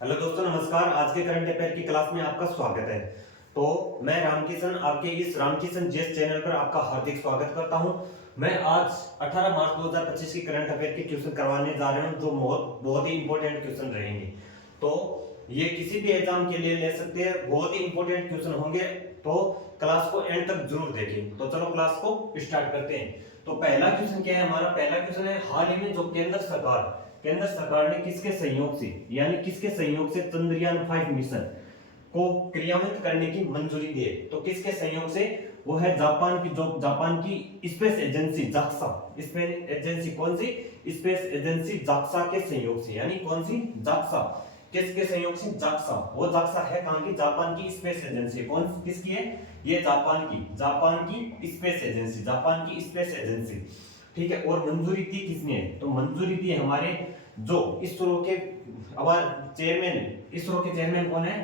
Hello दोस्तों, नमस्कार। आज के करंट अफेयर की क्लास में आपका स्वागत है। तो मैं रामकिशन आपके इस रामकिशन जेस चैनल पर आपका हार्दिक स्वागत करता हूं। मैं आज 18 मार्च 2025 की करंट अफेयर के क्वेश्चन करवाने जा रहे हूं, जो बहुत ही इंपॉर्टेंट क्वेश्चन रहेंगे। तो ये किसी भी एग्जाम के लिए ले सकते हैं, बहुत ही इंपॉर्टेंट क्वेश्चन होंगे। तो क्लास को एंड तक जरूर देखें। तो चलो क्लास को स्टार्ट करते हैं। तो पहला क्वेश्चन क्या है हमारा? पहला क्वेश्चन है, हाल ही में जो केंद्र सरकार ने किसके सहयोग से, यानी किसके सहयोग से चंद्रयान 5 मिशन को क्रियान्वित करने की मंजूरी दी है? तो किसके सहयोग से? वो है जापान की space agency JAXA. Space agency कौन सी? स्पेस एजेंसी जाक्सा के सहयोग से। यानी कौन सी? जाक्सा। किसके सहयोग से? जाक्सा। वो जाक्सा है कहां की? जापान की स्पेस एजेंसी। कौन किसकी है? ये जापान की स्पेस एजेंसी, जापान की स्पेस एजेंसी। ठीक है। और मंजूरी दी किसने? तो मंजूरी दी हमारे जो इसरो के चेयरमैन कौन है? इसरो के चेयरमैन कौन है?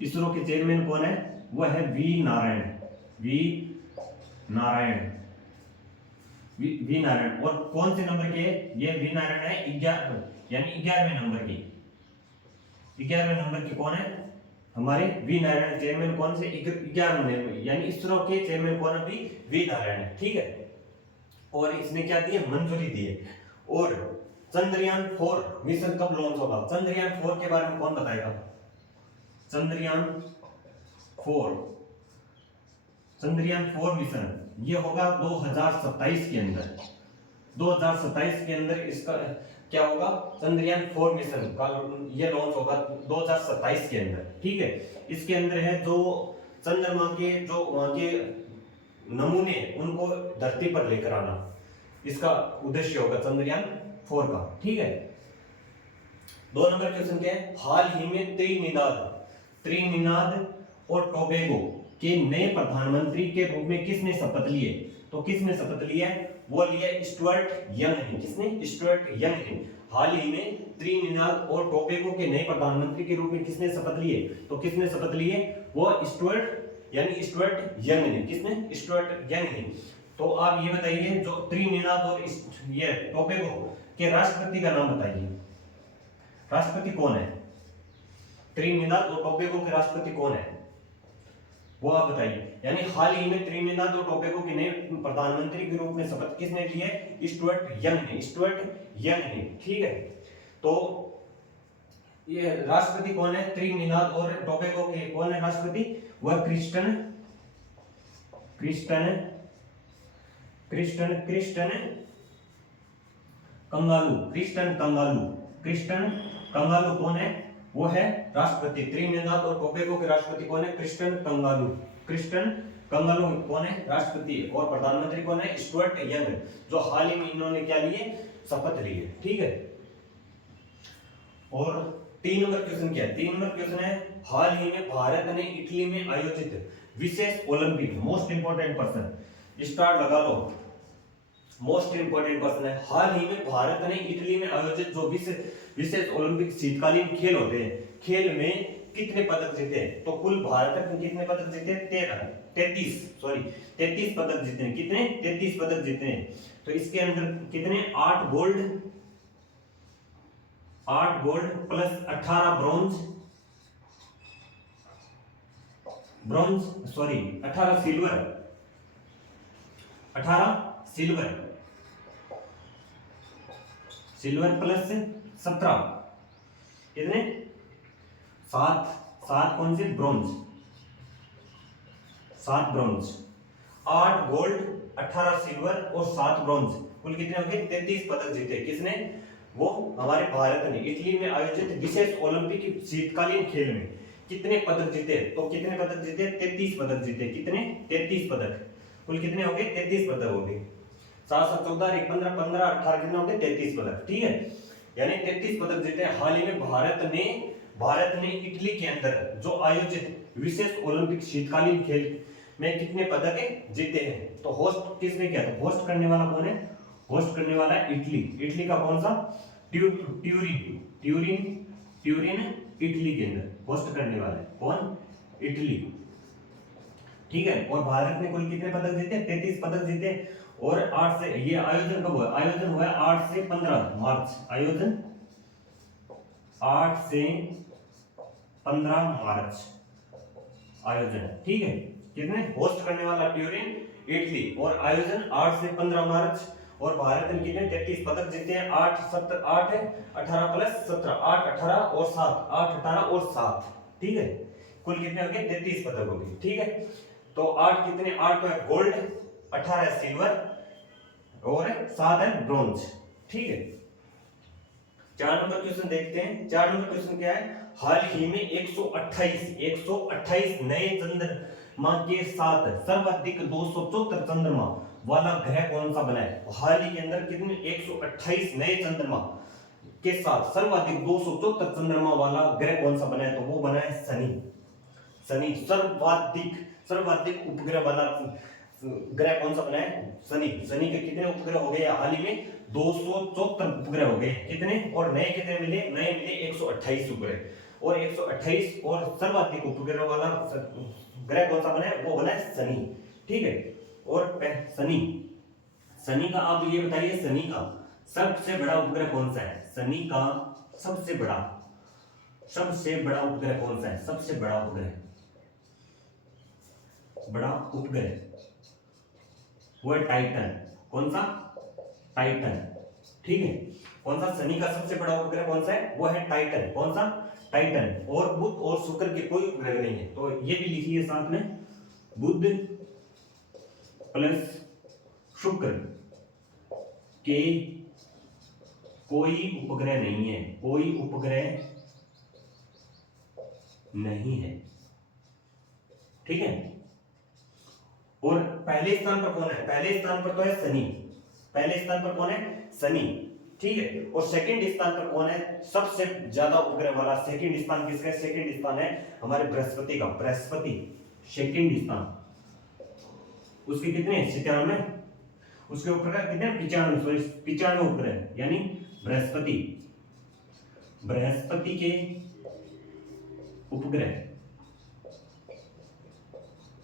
इसरो के चेयरमैन कौन है? वह है वी नारायण। और कौन से नंबर के? ये वी नारायण है 11, यानी 11वें नंबर के कौन है? हमारे वी नारायण। चेयरमैन कौन से? 11वें नंबर, यानी इसरो के चेयरमैन कौन है? वी नारायण है। ठीक है। और इसने क्या दी है? मंजूरी दी है। और चंद्रयान 4 मिशन कब लॉन्च होगा? चंद्रयान 4 के बारे में कौन बताएगा? चंद्रयान 4 मिशन ये होगा 2027 के अंदर। 2027 के अंदर इसका क्या होगा? चंद्रयान 4 मिशन का ये लॉन्च होगा 2027 के अंदर। ठीक है। इसके अंदर है जो चंद्रमा के जो वहां के नमूने उनको धरती पर लेकर आना, इसका उद्देश्य होगा चंद्रयान 4 का। ठीक है। 2 नंबर क्वेश्चन क्या है? हाल ही में त्रिनिदाद और टोबैगो के नए प्रधानमंत्री के रूप में किसने शपथ लिए? तो किसने शपथ लिया? वो लिया स्टुअर्ट यंग ने। किसने? स्टुअर्ट यंग ने। हाल ही में त्रिनिदाद और टोबैगो के नए प्रधानमंत्री के रूप में किसने शपथ लिए? तो किसने शपथ लिए? वो स्टुअर्ट यंग ने। किसने? स्टुअर्ट यंग ने। तो आप ये बताइए, जो त्रिनिदाद और ये टोबैगो के राष्ट्रपति का नाम बताइए। राष्ट्रपति कौन है? त्रिनिदाद और टोबैगो के राष्ट्रपति कौन है? वो आप बताइए। यानी हाल ही में त्रिनिदाद और टोबैगो के नए प्रधानमंत्री के रूप में शपथ किसने ली है? स्टुअर्ट यंग ने। ठीक है। तो ये राष्ट्रपति कौन है? त्रिनिदाद और टोबैगो के कौन है राष्ट्रपति? वह क्रिस्टन कंगालू कौन है? वो है राष्ट्रपति। त्रिनिदाद और टोबैगो के राष्ट्रपति कौन है? क्रिस्टन कंगालू कौन है? राष्ट्रपति। और प्रधानमंत्री कौन है? स्टुअर्ट यंग, जो हाल ही में इन्होंने क्या लिए? शपथ ली है। ठीक है। और 3 नंबर क्वेश्चन क्या है? 3 नंबर क्वेश्चन है, हाल ही में भारत ने इटली में आयोजित विशेष Olympic, most important person, star लगा लो, मोस्ट इंपोर्टेंट क्वेश्चन है। हाल ही में भारत ने इटली में आयोजित जो विशेष ओलंपिक शीतकालीन खेल होते हैं, खेल में कितने पदक जीते? तो कुल भारत ने कितने पदक जीते? 33 पदक जीते हैं। कितने? 33 पदक जीते हैं। तो इसके अंदर कितने? 8 गोल्ड प्लस 18 18 सिल्वर प्लस 17 कितने? 7 कौन से? ब्रॉन्ज। 7 ब्रॉन्ज। 8 गोल्ड, 18 सिल्वर और 7 ब्रॉन्ज, कुल कितने हो गए? 33 पदक जीते। किसने? वो हमारे भारत ने इटली में आयोजित विशेष ओलंपिक शीतकालीन खेल में कितने पदक जीते? तो कितने पदक जीते? 33 पदक जीते। कितने? 33 पदक। कुल कितने हो गए? 33 पदक हो गए। 7 7 14 1 15 15 18 कितने हो गए? 33 पदक। ठीक है। यानी 33 पदक जीते। हाल ही में भारत ने इटली के अंदर जो आयोजित विशेष ओलंपिक शीतकालीन खेल में कितने पदक जीते हैं? तो होस्ट किसने किया था? होस्ट करने वाला कौन है? होस्ट करने वाला है इटली का कौन सा? ट्यूरिन इटली के अंदर होस्ट करने वाला है कौन? इटली। ठीक है। और भारत ने कुल कितने पदक जीते? 33 पदक जीते। और 8 से ये आयोजन कब हुआ? आयोजन हुआ 8 से 15 मार्च। आयोजन 8 से 15 मार्च आयोजन, ठीक है। कितने होस्ट करने वाला? Turin, Italy. और आयोजन 8 से 15 मार्च। और भारत ने कितने 33 पदक जीते हैं? 8 17 8 18 प्लस 17 8 18 और 7 8 18 और 7, ठीक है। कुल कितने हो गए? 33 पदक हो गए, ठीक है। तो 8 कितने? 8 तो है गोल्ड, 18 है सिल्वर और 7 है ब्रॉन्ज, ठीक है। 4 नंबर क्वेश्चन देखते हैं। 4 नंबर क्वेश्चन क्या है? हाल ही में 128 नए चंद्रमा के साथ सर्वाधिक 274 चंद्रमा वाला ग्रह कौन सा बना है? हाल ही के अंदर कितने 128 नए चंद्रमा के साथ सर्वाधिक 274 चंद्रमा वाला ग्रह कौन सा बना है? तो वो बना है शनि। शनि सर्वाधिक उपग्रह वाला ग्रह कौन सा बना है? शनि। शनि के कितने उपग्रह हो गए हाल ही में? 274 उपग्रह हो गए। कितने? और नए कितने मिले? नए मिले 128 उपग्रह। और 128 और सर्वाधिक उपग्रह वाला ग्रह कौन सा बना है? वो बना है शनि, ठीक है। और शनि का आप ये बताइए, शनि का सबसे बड़ा उपग्रह कौन सा है? शनि का सबसे बड़ा उपग्रह कौन सा है? सबसे बड़ा उपग्रह वो है टाइटन। कौन सा? टाइटन, ठीक है। कौन सा? शनि का सबसे बड़ा उपग्रह कौन सा है? वो है टाइटन। कौन सा? टाइटन। और बुध और शुक्र के कोई उपग्रह नहीं है, तो ये भी लिखिए साथ में, बुध प्लस शुक्र के कोई उपग्रह नहीं है, कोई उपग्रह नहीं है, ठीक है। और पहले स्थान पर कौन है? पहले स्थान पर तो है शनि। पहले स्थान पर कौन है? शनि, ठीक है। और सेकंड स्थान पर कौन है? सबसे ज्यादा उपग्रह वाला सेकंड स्थान किसका है? सेकंड स्थान है हमारे बृहस्पति का। बृहस्पति सेकंड स्थान, उसके कितने? 97। उसके उपग्रह कितने? 95 उपग्रह, यानी बृहस्पति के उपग्रह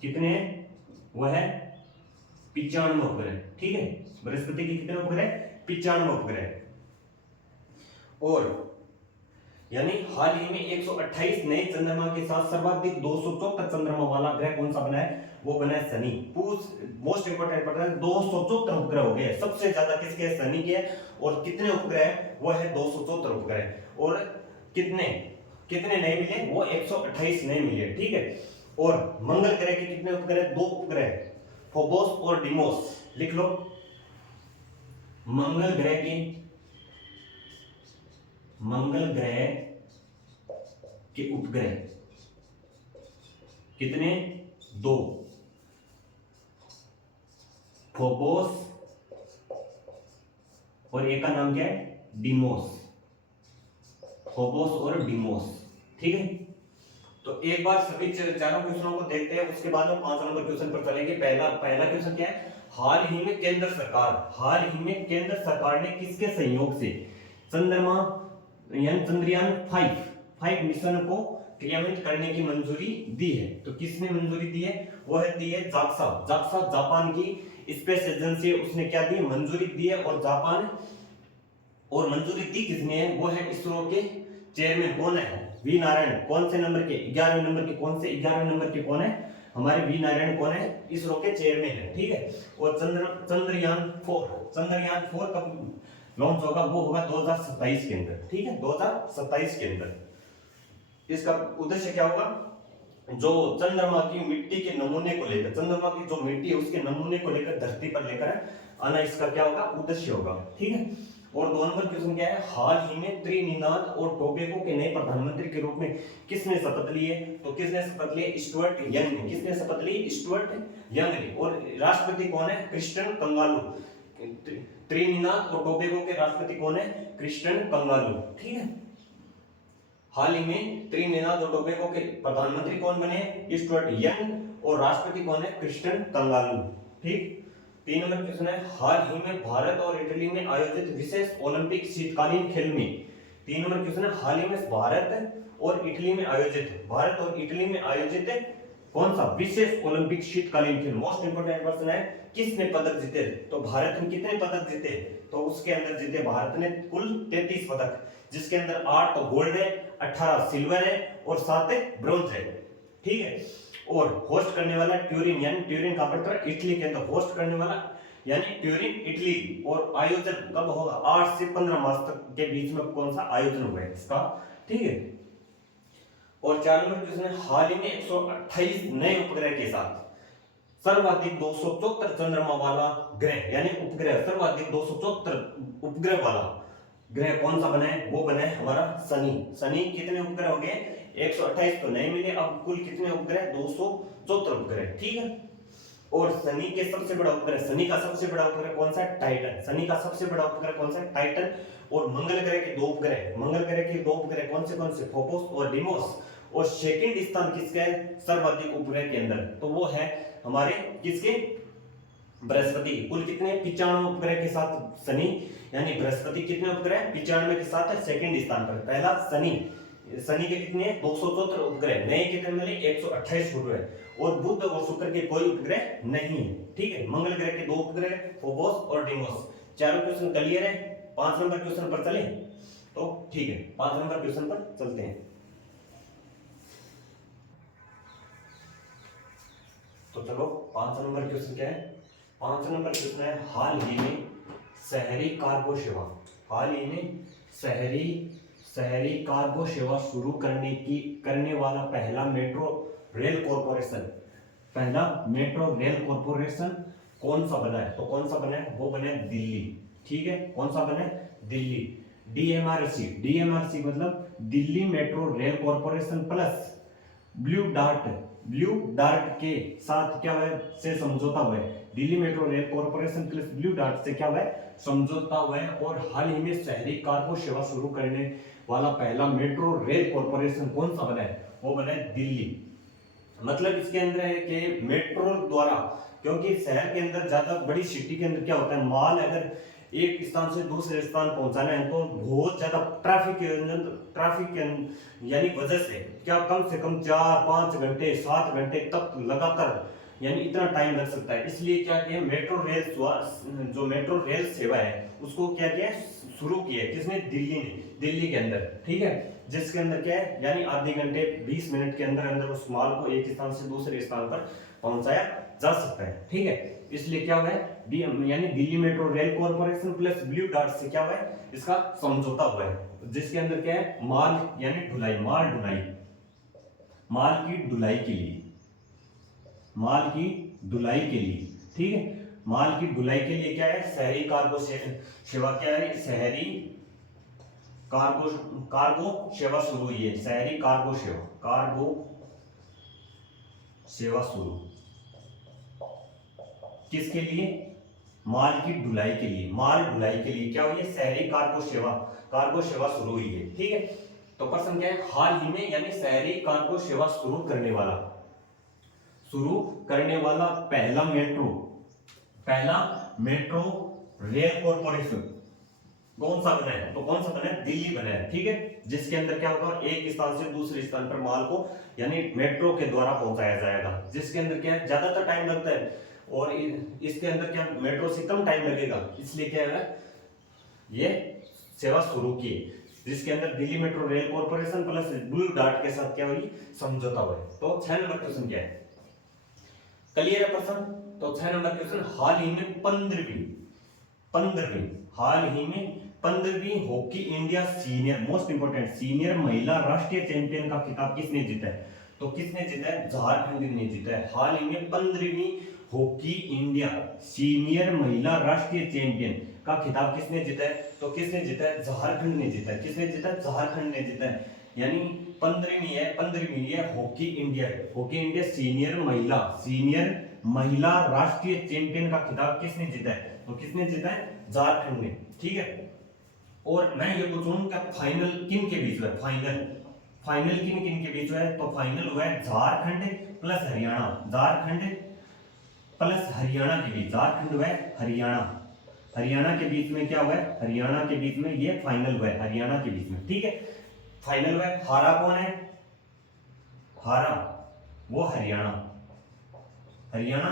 कितने? वह है 95 उपग्रह, ठीक है। बृहस्पति के कितने उपग्रह? 95 उपग्रह। और यानी हाल ही में 128 नए चंद्रमा के साथ सर्वाधिक 274 चंद्रमा वाला ग्रह कौन सा बना है? वो बना है शनि। मोस्ट इंपोर्टेंट पढ़ रहे हैं, 274 उपग्रह हो गए। सबसे ज्यादा किसके है? शनि के। और कितने उपग्रह है? वो है 274 उपग्रह। और कितने नए मिले? वो 128 नए मिले, ठीक है। और मंगल ग्रह के कितने उपग्रह? 2 उपग्रह, फोबोस और डिमोस। लिख लो, मंगल ग्रह के उपग्रह कितने? 2, फोबोस और एक का नाम क्या है? डिमोस। फोबोस और डिमोस, ठीक है। तो एक बार सभी चारों क्वेश्चनों को देखते हैं, उसके बाद हम 5 नंबर क्वेश्चन पर चलेंगे। पहला क्वेश्चन क्या है? हाल ही में केंद्र सरकार ने किसके सहयोग से चंद्रयान 5 मिशन को क्रियान्वित करने की मंजूरी दी है? तो किसने मंजूरी दी है? वो है दी है जाक्सा जापान की स्पेस एजेंसी, उसने क्या दी? मंजूरी दी है। और मंजूरी दी किसने है? वो है इसरो के चेयरमैन। कौन है? वी नारायण। कौन से नंबर के? 11वें नंबर के। कौन से 11वें नंबर के? कौन है? हमारे वी नारायण। कौन है? इसरो के चेयरमैन है, ठीक है। और चंद्रयान 4 कब लॉन्च होगा? वो होगा 2027 के अंदर, ठीक है, 2027 के अंदर। इसका उद्देश्य क्या होगा? जो चंद्रमा की मिट्टी के नमूने को लेकर, चंद्रमा की जो मिट्टी है उसके नमूने को लेकर धरती पर लेकर आना, इसका क्या होगा? उद्देश्य होगा, ठीक है। और 2 नंबर क्वेश्चन क्या है? हाल ही में त्रिनिदाद और टोबैगो के नए प्रधानमंत्री के रूप में किसने शपथ ली है? तो किसने शपथ ली? स्टुअर्ट यंग ने। किसने शपथ ली? स्टुअर्ट यंग ने। और राष्ट्रपति कौन है? क्रिस्टियन कंगालू। त्रिनिदाद और टोबैगो के राष्ट्रपति कौन है? क्रिस्टियन कंगालू, ठीक है। हाल ही में त्रिनिदाद और टोबैगो के प्रधानमंत्री कौन बने? Stuart young. और राष्ट्रपति कौन है? क्रिस्टियन कंगालू, ठीक। 3 नंबर क्वेश्चन है, हाल ही में भारत और इटली में आयोजित विशेष ओलंपिक शीतकालीन खेल में। 3 नंबर क्वेश्चन है, हाल ही में भारत और इटली में आयोजित कौन सा विशेष ओलंपिक शीतकालीन खेल, मोस्ट इंपोर्टेंट क्वेश्चन है, किसने पदक जीते? तो भारत ने कितने पदक जीते? तो उसके अंदर जीते भारत ने कुल 33 पदक, जिसके अंदर 8 तो गोल्ड है, 18 सिल्वर है और 7 ब्रॉन्ज है। ठीक है। और होस्ट करने वाला ट्यूरिन, यानी ट्यूरिन कहां पर था? इटली के अंदर होस्ट करने वाला यानी ट्यूरिन इटली। और आयोजन कब होगा? 8 से 15 मार्च तक के बीच में कौन सा आयोजन हुआ है इसका। ठीक है। और 4 नंबर क्वेश्चन है, हाल ही में 128 नए उपग्रह के साथ सर्वाधिक 274 चंद्रमा वाला ग्रह यानी उपग्रह, सर्वाधिक 274 उपग्रह वाला ग्रह कौन सा बना है? वो बना है हमारा शनि। शनि कितने उपग्रह हो गए? 128 तो नहीं मिले, अब कुल कितने उपग्रह? 274 उपग्रह। ठीक है। और शनि के सबसे बड़ा उपग्रह, शनि का सबसे बड़ा उपग्रह कौन सा है? टाइटन। शनि का सबसे बड़ा उपग्रह कौन सा है? टाइटन। और मंगल ग्रह के 2 उपग्रह, मंगल ग्रह के 2 उपग्रह कौन से? फोपोस और डिमोस। और सेकंड स्थान किसका है सर्वाधिक उपग्रह के अंदर? तो वो है हमारे किसके? बृहस्पति। कुल कितने? 95 उपग्रह के साथ शनि, यानी बृहस्पति कितने उपग्रह? 95 के साथ है सेकंड स्थान पर। पहला शनि, शनि के कितने? 274 उपग्रह, नए कितने मिले? 128 उपग्रह। और बुध और शुक्र के कोई उपग्रह नहीं है। ठीक है। मंगल ग्रह के 2 उपग्रह, फोबोस और डिमोस। चारों क्वेश्चन क्लियर है? 5 नंबर क्वेश्चन पर चले तो ठीक है, 5 नंबर क्वेश्चन पर चलते हैं। तो चलो 5 नंबर क्वेश्चन क्या है? 5 नंबर क्वेश्चन है, हाल ही में शहरी कार्गो सेवा, हाल ही में शहरी कार्गो सेवा शुरू करने वाला पहला मेट्रो रेल कॉर्पोरेशन, पहला मेट्रो रेल कॉर्पोरेशन कौन सा बना है? तो कौन सा बना है? वो बना है दिल्ली। ठीक है। कौन सा बना है? दिल्ली। डीएमआरसी मतलब Delhi metro rail corporation plus blue dart के साथ क्या है? से समझौता हुआ है। Delhi metro rail corporation plus blue dart से क्या हुआ है? समझौता हुआ है। और हाल ही में शहरी कार्गो सेवा शुरू करने वाला पहला मेट्रो रेल कॉर्पोरेशन कौन सा बना है? वो बना है दिल्ली। मतलब इसके अंदर है कि मेट्रो द्वारा, क्योंकि शहर के अंदर ज्यादा बड़ी सिटी के अंदर क्या होता है, माल अगर एक स्थान से दूसरे स्थान पहुंचाना है तो बहुत ज्यादा ट्रैफिक यानी वजह से क्या कम से कम 4-5 घंटे 7 घंटे तक लगातार यानी इतना टाइम लग सकता है। इसलिए क्या किया, मेट्रो रेल जो मेट्रो रेल सेवा है उसको क्या किया? शुरू किया। किसने? दिल्ली ने, दिल्ली के अंदर। ठीक है। जिसके अंदर क्या है, यानी आधे घंटे 20 मिनट के अंदर अंदर उस माल को एक स्थान से दूसरे स्थान पर पहुंचाया जा सकता है। ठीक है। इसलिए क्या हुआ है? यानी Delhi metro rail corporation plus blue dart से क्या हुआ है? इसका समझौता हुआ है। जिसके अंदर क्या है? माल यानी ढुलाई, माल ढुलाई, माल की ढुलाई के लिए, माल की ढुलाई के लिए। ठीक है। माल की ढुलाई के लिए क्या है? शहरी कार्गो सेवा क्या है? शहरी कार्गो सेवा शुरू हुई है। शहरी कार्गो सेवा शुरू किसके लिए? माल की ढुलाई के लिए, माल ढुलाई के लिए क्या हुई है? शहरी कार्गो सेवा शुरू हुई है। ठीक है। तो प्रश्न क्या है? हाल ही में यानी शहरी कार्गो सेवा शुरू करने वाला पहला मेट्रो रेल कॉर्पोरेशन कौन सा बना है? तो कौन सा बना है? दिल्ली बना है। ठीक है। जिसके अंदर क्या होगा? एक स्थान से दूसरे स्थान पर माल को यानी मेट्रो के द्वारा पहुंचाया जाएगा। जिसके अंदर क्या है? ज्यादातर टाइम लगता है और इसके अंदर क्या मेट्रो से कम टाइम लगेगा। इसलिए क्या है, ये सेवा शुरू की, जिसके अंदर Delhi metro rail corporation plus blue dart के साथ क्या हुई? समझौता हुआ। तो 6 नंबर क्वेश्चन क्या है? क्लियर है प्रश्न? तो 6 नंबर क्वेश्चन, हाल ही में 15वीं hockey India senior, most important senior महिला राष्ट्रीय चैंपियन का खिताब किसने जीता है? तो किसने जीता है? झारखंड ने जीता है। हाल ही में 15वीं हॉकी इंडिया सीनियर महिला राष्ट्रीय चैंपियन का खिताब किसने जीता है? तो किसने जीता है? झारखंड ने जीता है। किसने जीता है? झारखंड ने जीता है। यानी 15वीं है हॉकी इंडिया सीनियर महिला राष्ट्रीय चैंपियन का खिताब किसने जीता है? तो किसने जीता है? झारखंड ने। ठीक है। और मैं ये पूछूंगा फाइनल किन के बीच में? फाइनल किन के बीच में? तो फाइनल हुआ है झारखंड प्लस हरियाणा, झारखंड प्लस हरियाणा के बीच, झारखंड हुआ है हरियाणा के बीच में क्या हुआ है? हरियाणा के बीच में ये फाइनल हुआ है, हरियाणा के बीच में। ठीक है। फाइनल हुआ है, हारा कौन है? वो हरियाणा, हरियाणा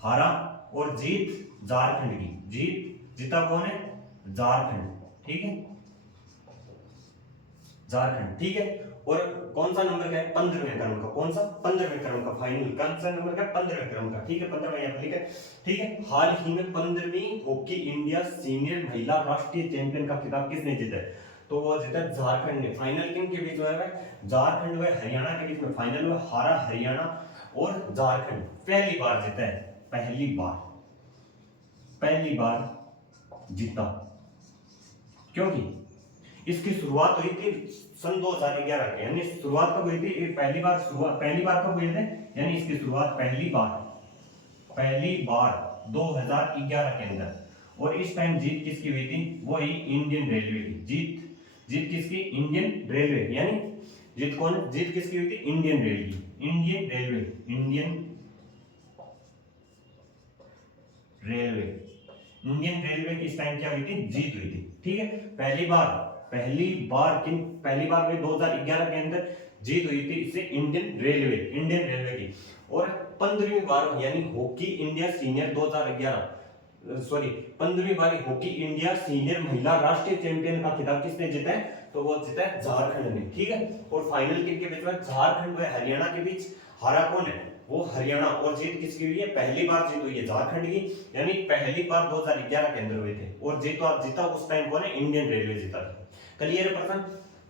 हारा। और जीत झारखंड की, जीता कौन है? झारखंड, ठीक है, झारखंड, ठीक है। और कौन सा नंबर का है? 15वें क्रम का। कौन सा? 15वें क्रम का फाइनल। कौन सा नंबर का? 15वें क्रम का, ठीक है, 15वां यहाँ पर लिखा है, ठीक है। हाल ही में 15वीं हॉकी इंडिया सीनियर महिला राष्ट्रीय चैंपियन का खिताब किसने जीता है? तो वो जीता झारखंड ने। फाइनल किन के बीच में है? झारखंड व हरियाणा के बीच में फाइनल हुआ। हारा हरियाणा और झारखंड पहली बार जीता है, पहली बार जीता। क्योंकि इसकी शुरुआत हुई थी सन 2011 के, यानी शुरुआत कब हुई थी? पहली बार कब हुई थी? यानी इसकी शुरुआत पहली बार 2011 के अंदर। और इस टाइम जीत किसकी हुई थी? वो ही इंडियन रेलवे की। जीत किसकी? Indian railway. यानी जीत किसकी हुई थी? इंडियन रेलवे की। इंडियन रेलवे की इस टाइम क्या हुई थी? जीत हुई थी, ठीक है। पहली बार में 2011 के अंदर जीत हुई थी इससे इंडियन रेलवे की। और 15वीं बार यानी हॉकी इंडिया सीनियर 15वीं बार हॉकी इंडिया सीनियर महिला राष्ट्रीय चैंपियन का खिताब किसने जीता है? तो वो जीता है झारखंड ने, ठीक है। और फाइनल किनके बीच में? झारखंड व हरियाणा के बीच। हारा कौन है? वो हरियाणा। और जीत किसकी हुई है? पहली बार जीत हुई है झारखंड की, यानी पहली बार 2011 के अंदर हुए थे। और जीता उस टाइम कौन है? इंडियन रेलवे जीता था। क्लियर है पर्सन?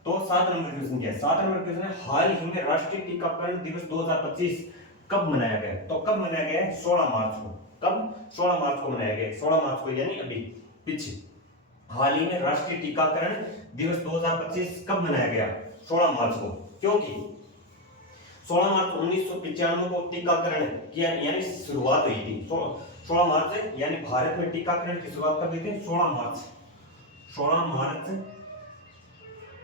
तो 7 नंबर क्वेश्चन क्या है? 7 नंबर क्वेश्चन है, हाल ही में राष्ट्रीय टीकाकरण दिवस 2025 कब मनाया गया? तो कब मनाया गया है? 16 मार्च को। कब? 16 मार्च को मनाया गया है। 16 मार्च को यानी अभी पीछे। हाल ही में राष्ट्रीय टीकाकरण दिवस 2025 कब मनाया गया? 16 मार्च को। क्योंकि 16 मार्च 1995 को टीकाकरण किया, यानी शुरुआत हुई थी 16 मार्च से। यानी भारत में टीकाकरण की शुरुआत कब हुई थी? 16 मार्च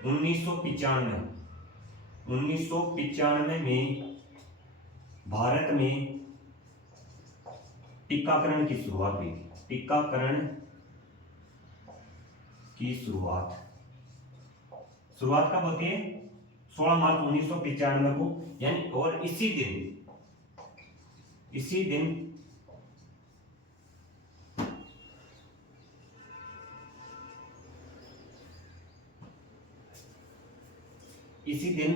1995 में भारत में टीकाकरण की शुरुआत हुई थी। शुरुआत कब होती है? 16 मार्च 1995 को। यानी और इसी दिन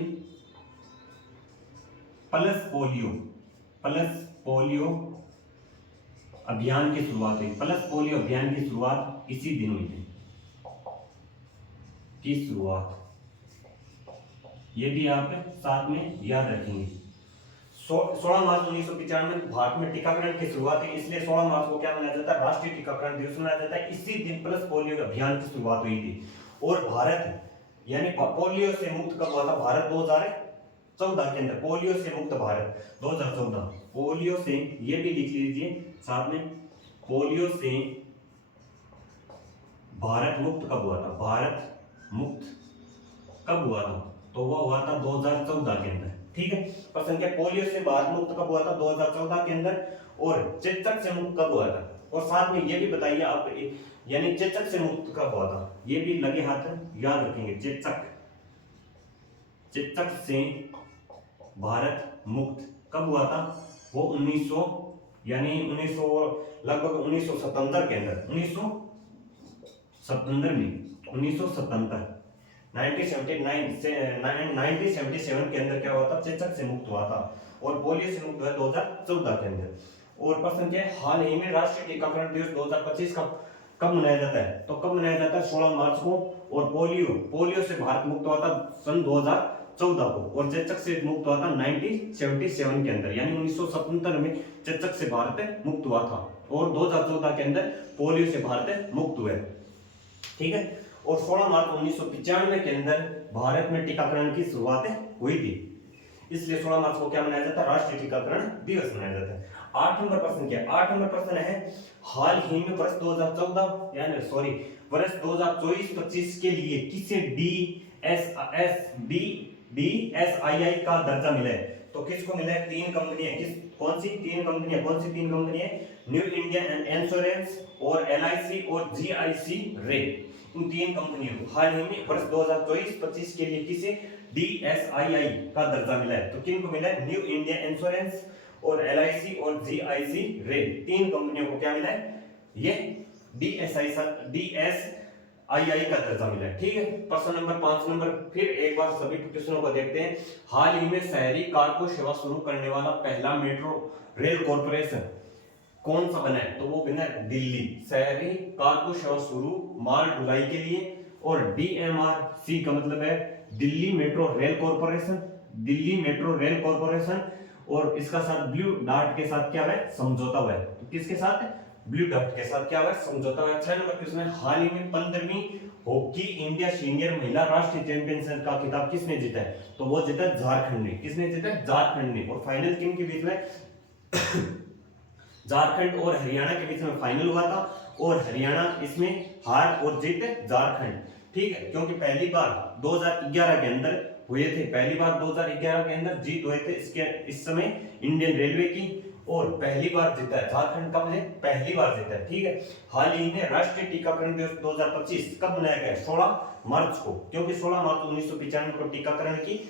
पल्स पोलियो अभियान की शुरुआत हुई। पल्स पोलियो अभियान की शुरुआत इसी दिन हुई थी। ये भी आप साथ में याद रखेंगे। 16 मार्च 1995 में भारत में टीकाकरण की शुरुआत हुई, इसलिए 16 मार्च को क्या मनाया जाता है? राष्ट्रीय टीकाकरण दिवस मनाया जाता है। इसी दिन पल्स पोलियो अभियान की शुरुआत हुई थी। और भारत यानी पोलियो से मुक्त कब हुआ था? भारत 2014 के अंदर। पोलियो से मुक्त भारत 2014। पोलियो से, ये भी लिख लीजिए साथ में, पोलियो से भारत मुक्त कब हुआ था? तो वो हुआ था 2014 के अंदर, ठीक है। प्रश्न क्या? पोलियो से भारत मुक्त कब हुआ था? 2014 के अंदर। और चेचक से मुक्त कब हुआ था? और साथ में ये भी बताइए आप, यानी चेचक से मुक्त कब हुआ था? ये भी लगे हाथ याद रखेंगे। चेचक से भारत मुक्त कब हुआ था? वो 1900 यानी 1900 लगभग 1977 के अंदर। 1977 के अंदर क्या हुआ था? चेचक से मुक्त हुआ था। और पोलियो से मुक्त हुआ 2014 के अंदर। और प्रश्न क्या है? हाल ही में राष्ट्रीय टीकाकरण दिवस 2025 कब मनाया जाता है? तो कब मनाया जाता है? 16 मार्च को। और पोलियो से भारत मुक्त हुआ था सन 2014 को। और चेचक से मुक्त हुआ था 1977 के अंदर, यानी 1977 में चेचक से भारत मुक्त हुआ था। और 2014 के अंदर पोलियो से भारत मुक्त हुए, ठीक है। और 16 मार्च 1995 के अंदर भारत में टीकाकरण की शुरुआत हुई थी, इसलिए 16 मार्च को क्या मनाया जाता है? राष्ट्रीय टीकाकरण दिवस मनाया जाता है। 8 नंबर प्रश्न क्या है? 8 नंबर प्रश्न है, हाल ही में वर्ष 2024-25 के लिए किसे DSII का दर्जा मिला है? तो किसको मिला है? 3 कंपनियां। कौन सी तीन कंपनियां? न्यू इंडिया इंश्योरेंस और LIC और GIC रे। इन 3 कंपनियों को हाल ही में वर्ष 2024-25 के लिए किसे DSII का दर्जा मिला है। तो किन को मिला है? न्यू इंडिया इंश्योरेंस और LIC और GIC रे, तीन कंपनियों को क्या मिला है? ये DSII का दर्जा मिला है। ठीक है, प्रश्न नंबर 5 नंबर फिर एक बार सभी क्वेश्चनों को देखते हैं। हाल ही में शहरी कार्गो सेवा शुरू करने वाला पहला मेट्रो रेल कॉर्पोरेशन कौन सा बना है? तो वो बना है दिल्ली। शहरी कार्गो सेवा शुरू माल ढुलाई के लिए, और DMRC का मतलब है Delhi metro rail corporation, Delhi metro rail corporation, और इसका साथ ब्लू डार्ट के साथ क्या है? समझौता हुआ है। तो किसके साथ? ब्लू डार्ट के साथ क्या हुआ? समझौता हुआ है। 6 नंबर क्वेश्चन है, हाल ही में 15वीं हॉकी इंडिया सीनियर महिला राष्ट्रीय चैंपियनशिप का खिताब किसने जीता है? तो वो जीता झारखंड ने। किसने जीता? झारखंड ने। और फाइनल किन के बीच में? झारखंड और हरियाणा के बीच में फाइनल हुआ था, और हरियाणा इसमें हार और जीत झारखंड। ठीक है, क्योंकि पहली बार 2011 के अंदर हुए थे, पहली बार 2011 के अंदर जीत हुए थे इसके इस समय इंडियन रेलवे की, और पहली बार जीता है झारखंड। कब है? पहली बार जीता है। ठीक है, हाल ही में राष्ट्रीय टीकाकरण दिवस 2025 कब मनाया गया? 16 मार्च को, क्योंकि 16 मार्च 1995 को टीकाकरण की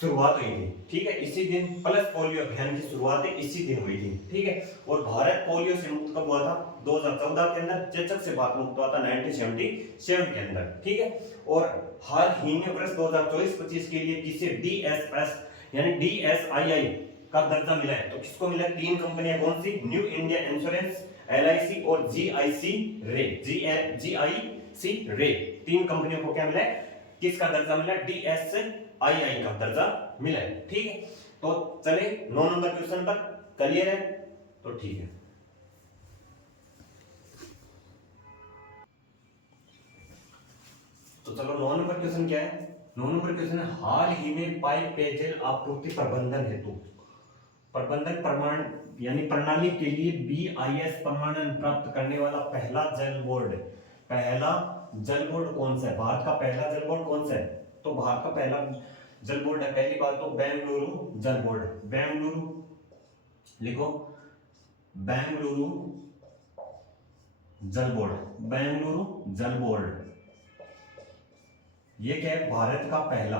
शुरुआत हुई थी। ठीक है, इसी दिन पल्स पोलियो अभियान की शुरुआत इसी दिन हुई थी। ठीक है, और भारत पोलियो से मुक्त कब हुआ था? 2014 के अंदर। चेचक से भारत मुक्त हुआ था 1977 के अंदर। ठीक है, और हाल ही में वर्ष 2024-25 के लिए किसे DSS यानी DSII का दर्जा मिला है? तो किसको मिला? तीन कंपनियां कौन सी? न्यू इंडिया इंश्योरेंस, LIC और GIC रे, तीन कंपनियों को क्या मिला है? किसका दर्जा मिला? DSII का दर्जा मिला है। ठीक है, तो चले 9 नंबर क्वेश्चन पर। क्लियर है? तो ठीक है, तो चलो 9 नंबर क्वेश्चन क्या है? 9 नंबर क्वेश्चन है, हाल ही में पाइप पेयजल आपूर्ति प्रबंधन हेतु प्रबंधन प्रमाण यानी प्रणाली के लिए BIS प्रमाणन प्राप्त करने वाला पहला जल बोर्ड कौन सा है? भारत का पहला जल बोर्ड कौन सा है? तो भारत का पहला जल बोर्ड है, पहली बात तो बेंगलुरु जल बोर्ड। बेंगलुरु लिखो, बेंगलुरु जल बोर्ड, बेंगलुरु जल बोर्ड। ये क्या है? भारत का पहला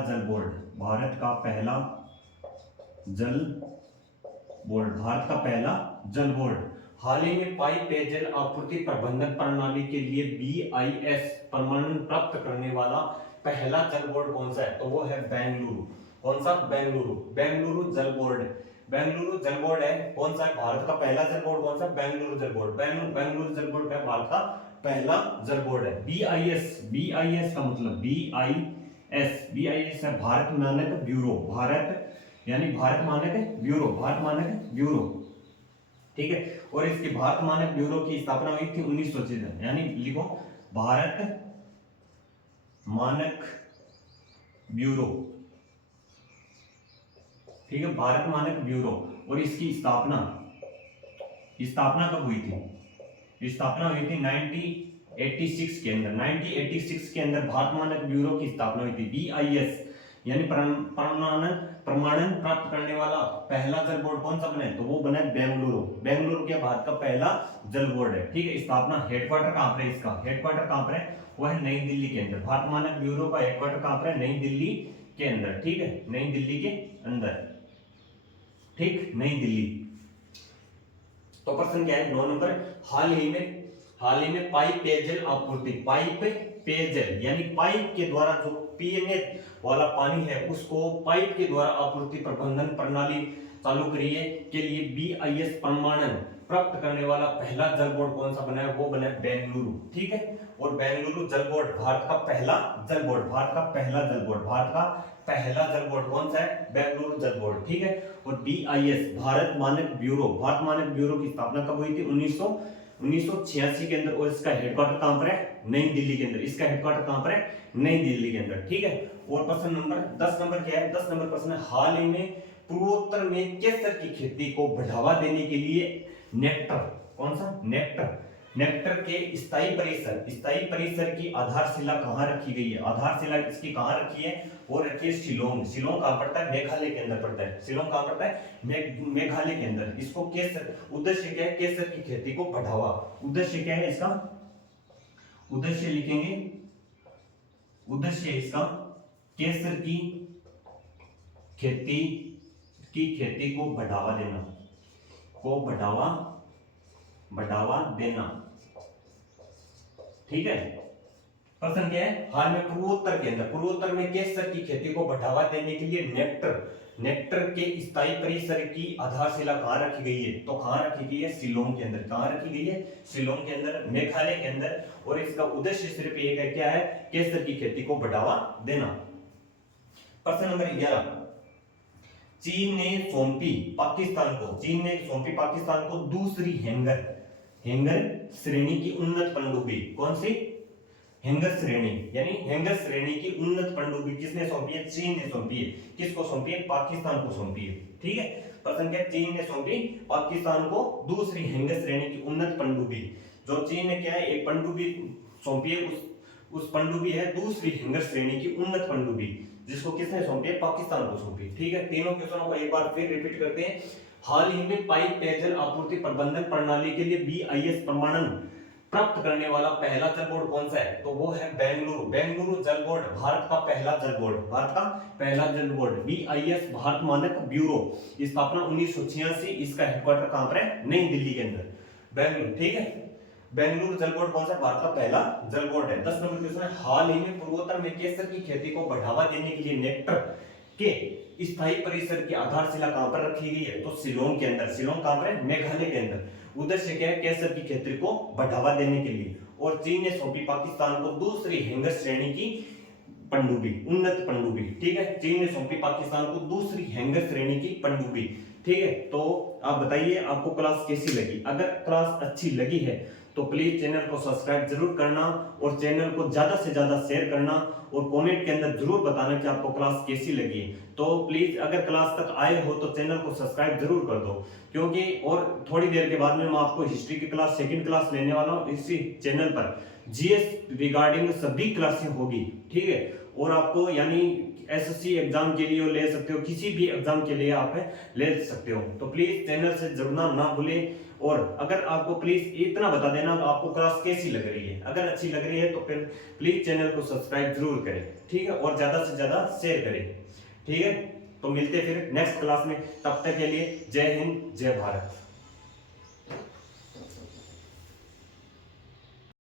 जल बोर्ड, भारत का पहला जल बोर्ड। हाल ही में पाइप पेयजल आपूर्ति प्रबंधन प्रणाली के लिए BIS प्रमाणन प्राप्त करने वाला पहला जल बोर्ड कौन सा है? तो वो है बेंगलुरु। कौन सा? बेंगलुरु जल बोर्ड। बेंगलुरु जल बोर्ड है कौन सा है? भारत का पहला जल बोर्ड कौन सा? बेंगलुरु जल बोर्ड। बेंगलुरु जल बोर्ड का भारत का पहला जल बोर्ड है। BIS का मतलब BIS है भारत मानक ब्यूरो, भारत मानक ब्यूरो। ठीक है, और इसकी भारत मानक ब्यूरो की स्थापना हुई थी 1966, यानी लिखो भारत मानक ब्यूरो। ठीक है, भारत मानक ब्यूरो। और इसकी स्थापना कब हुई थी? स्थापना हुई थी 1986 के अंदर। 1986 के अंदर भारत मानक ब्यूरो की स्थापना हुई थी। BIS यानी प्रमाणन प्राप्त करने वाला पहला जल बोर्ड कौन सा बना है? तो वो बना है बेंगलुरु के भारत का पहला जल बोर्ड है। ठीक है, स्थापना हेडक्वार्टर कहां पर है? इसका हेडक्वार्टर कहां पर है? वो है नई दिल्ली के अंदर। भारत मानक ब्यूरो का हेडक्वार्टर कहां पर है? नई दिल्ली के अंदर। ठीक है, नई दिल्ली के अंदर। ठीक, नई दिल्ली। तो प्रश्न क्या है? 9 नंबर, हाल ही में पाइप पेयजल आपूर्ति, पाइप पेयजल यानी पाइप के द्वारा जो पीने वाला पानी है उसको पाइप के द्वारा आपूर्ति प्रबंधन प्रणाली चालू करिए के लिए BIS प्रमाणन प्राप्त करने वाला पहला जल बोर्ड कौन सा बना है? वो बना है बेंगलुरु। ठीक है, और बेंगलुरु जल बोर्ड भारत का पहला जल बोर्ड कौन सा है? बेंगलुरु जल बोर्ड। ठीक है, और BIS भारत मानक ब्यूरो की स्थापना कब हुई थी? 1986 के अंदर। और इसका हेडक्वार्टर कहां पर है? नई दिल्ली के अंदर। इसका हेडक्वार्टर कहां पर है? नई दिल्ली के अंदर। ठीक है, और प्रश्न नंबर 10 नंबर क्या है? 10 नंबर प्रश्न है, हाल ही में पूर्वोत्तर में केसर की खेती को बढ़ावा देने के लिए नेक्टर, कौन सा? नेक्टर के स्थायी परिसर की आधारशिला कहां रखी गई है? आधारशिला इसकी कहां रखी है? वो रखी है शिलोंग। शिलोंग कहां पड़ता है? मेघालय के अंदर पड़ता है। शिलोंग कहां पड़ता है? मेघालय के अंदर। इसको केसर, उद्देश्य क्या है? केसर की खेती को बढ़ावा। उद्देश्य क्या है इसका? उद्देश्य लिखेंगे, उद्देश्य इसका केसर की खेती को बढ़ावा देना, को बढ़ावा देना। ठीक है, प्रश्न क्या है? हाल में पूर्वोत्तर में केसर की खेती को बढ़ावा देने के लिए नेक्टर के स्थायी परिसर की आधारशिला कहां रखी गई है? तो कहां रखी गई है? शिलोंग के अंदर। कहां रखी गई है? शिलोंग के अंदर, मेघालय के अंदर। और इसका उद्देश्य सिर्फ एक है, क्या है? केसर की खेती को बढ़ावा देना। प्रश्न नंबर 11, चीन ने सौंपी पाकिस्तान को दूसरी हैंगर श्रेणी की उन्नत पनडुब्बी। कौन सी? हैंगर श्रेणी, यानी हैंगर श्रेणी की उन्नत पनडुब्बी किसने सौंपी है? चीन ने सौंपी है। किसको सौंपी है? पाकिस्तान को सौंपी है। ठीक है, प्रश्न क्या? चीन ने सौंपी पाकिस्तान को दूसरी हैंगर श्रेणी की उन्नत पनडुब्बी। जो चीन ने क्या है, एक पनडुब्बी सौंपी है, उस पनडुब्बी है दूसरी हैंगर श्रेणी की उन्नत पनडुब्बी, जिसको किसने सौंपी है? पाकिस्तान को सौंपी। ठीक है, तीनों क्वेश्चनों को एक बार फिर रिपीट करते हैं। हाल ही में पाइप पेयजल आपूर्ति प्रबंधन प्रणाली के लिए BIS प्रमाणन प्राप्त करने वाला पहला जल बोर्ड कौन सा है? तो वो है बेंगलुरु जल बोर्ड, भारत का पहला जल बोर्ड। BIS भारत मानक ब्यूरो, स्थापना 1986, इसका हेडक्वार्टर कहां पर है? नई दिल्ली के अंदर, बेंगलुरु। ठीक है, बेंगलुरु जल बोर्ड कौन सा? भारत का पहला जल बोर्ड है। 10 नंबर क्वेश्चन है, हाल ही में पूर्वोत्तर में केसर की खेती को बढ़ावा देने के लिए नेक्टर के स्थायी परिसर की आधारशिला कहां पर रखी गई है? तो शिलोंग के अंदर। शिलोंग कहां पर है? मेघालय के अंदर। उद्देश्य क्या है? केसर की खेती को बढ़ावा देने के लिए। और चीन ने सौंपी पाकिस्तान को दूसरी हैंगर श्रेणी की पनडुब्बी, उन्नत पनडुब्बी। ठीक है, चीन ने सौंपी पाकिस्तान को दूसरी हैंगर श्रेणी की पनडुब्बी। ठीक है, तो आप बताइए आपको क्लास कैसी लगी? अगर क्लास अच्छी लगी है तो प्लीज चैनल को सब्सक्राइब जरूर करना और चैनल को ज्यादा से ज्यादा शेयर करना और कमेंट के अंदर जरूर बताना कि आपको क्लास कैसी लगी। तो प्लीज अगर क्लास तक आए हो तो चैनल को सब्सक्राइब जरूर कर दो, क्योंकि और थोड़ी देर के बाद में मैं आपको हिस्ट्री की क्लास सेकंड क्लास लेने वाला हूं इसी चैनल पर। GS रिगार्डिंग सभी क्लासें होगी। ठीक है, और आपको यानी SSC एग्जाम के लिए ले सकते हो, किसी भी एग्जाम के लिए आप ले सकते हो। तो प्लीज चैनल से जुड़ना ना भूलें। और अगर आपको प्लीज इतना बता देना आपको क्लास कैसी लग रही है। अगर अच्छी लग रही है तो फिर प्लीज चैनल को सब्सक्राइब जरूर करें। ठीक है, और ज्यादा से ज्यादा शेयर करें। ठीक है, तो मिलते हैं फिर नेक्स्ट क्लास में। तब तक के लिए जय हिंद, जय भारत।